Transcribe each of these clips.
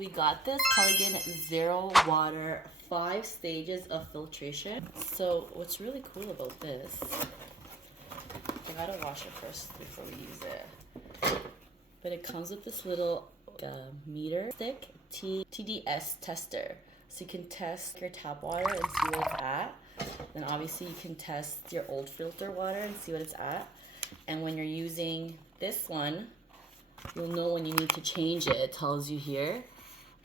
We got this Culligan Zero Water 5 stages of filtration. So what's really cool about this, I gotta wash it first before we use it. But it comes with this little meter stick, TDS tester. So you can test your tap water and see what it's at. Then obviously you can test your old filter water and see what it's at. And when you're using this one, you'll know when you need to change it. It tells you here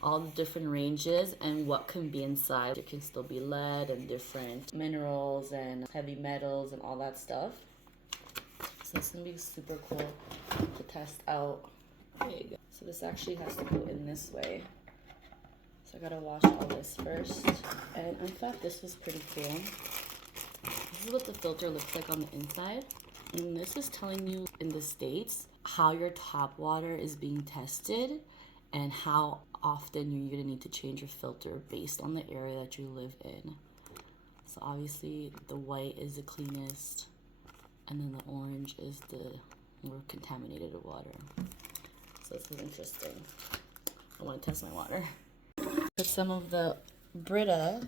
all the different ranges and what can be inside. It can still be lead and different minerals and heavy metals and all that stuff. So it's gonna be super cool to test out. There you go. So this actually has to go in this way. So I gotta wash all this first. And I thought this was pretty cool. This is what the filter looks like on the inside. And this is telling you in the States how your tap water is being tested and how often you're gonna need to change your filter based on the area that you live in. So obviously the white is the cleanest and then the orange is the more contaminated water. So this is interesting. I want to test my water. Put some of the Brita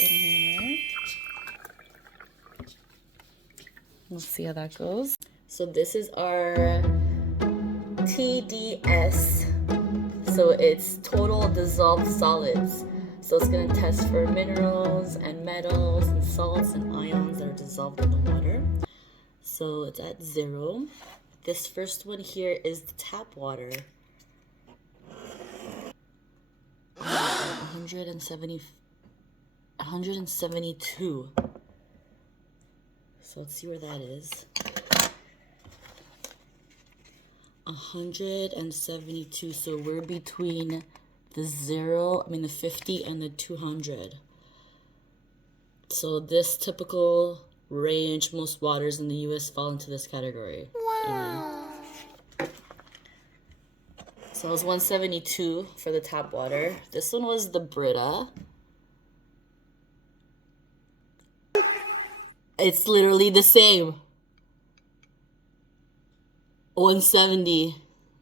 in here. We'll see how that goes. So this is our TDS. So it's total dissolved solids. So it's gonna test for minerals and metals and salts and ions that are dissolved in the water. So it's at 0. This first one here is the tap water. 172. So let's see where that is. 172. So we're between the 50 and the 200. So this typical range, most waters in the US fall into this category. Wow. So it was 172 for the tap water. This one was the Brita. It's literally the same. 170.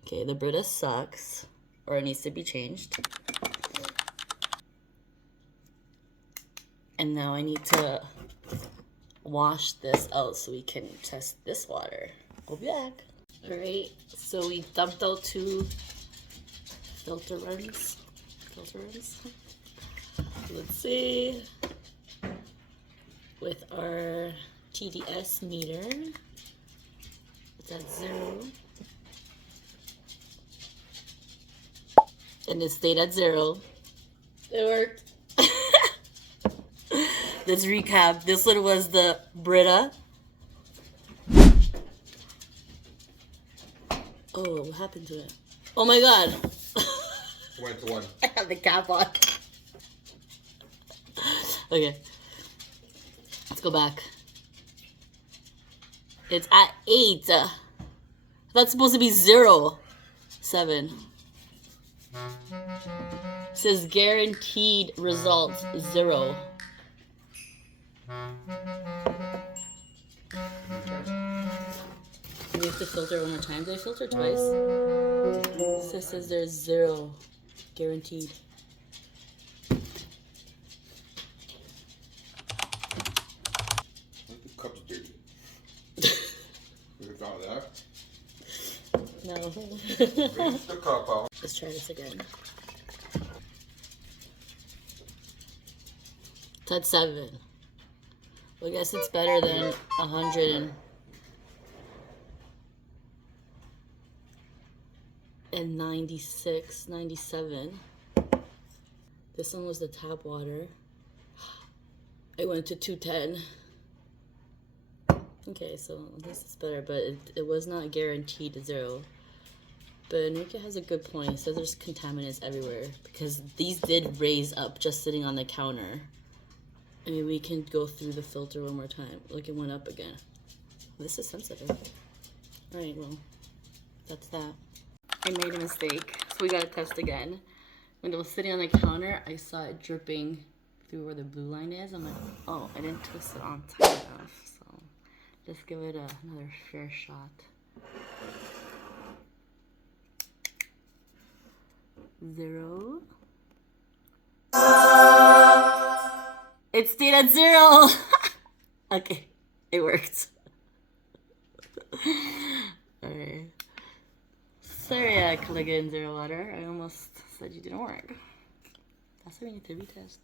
Okay, the Brita sucks, or it needs to be changed. And now I need to wash this out so we can test this water. I'll be back. All right, so we dumped out 2 filter runs. Let's see. With our TDS meter, it's at 0. And it stayed at 0. It worked. Let's recap. This one was the Brita. Oh, what happened to it? Oh my god. Went to 1. I have the cap on. Okay. Let's go back. It's at 8. That's supposed to be 0. 7. It says guaranteed results 0. We have to filter one more time. Did I filter twice? So it says there's 0 guaranteed. The cup's dirty. You found that? No. Rinse the cup out. Let's try this again. It's at 7. Well, I guess it's better than 196, 97. This one was the tap water. I went to 210. Okay, so at least it's better, but it was not guaranteed 0. But Enrique has a good point. He says there's contaminants everywhere because these did raise up just sitting on the counter. I mean, we can go through the filter one more time. Look, it went up again. This is sensitive. All right, well, that's that. I made a mistake, so we gotta test again. When it was sitting on the counter, I saw it dripping through where the blue line is. I'm like, oh, I didn't twist it on tight enough. So let's give it another fair shot. 0. It stayed at 0. Okay, it worked. Alright. Sorry, Culligan Zero Water. I almost said you didn't work. That's why we need to retest.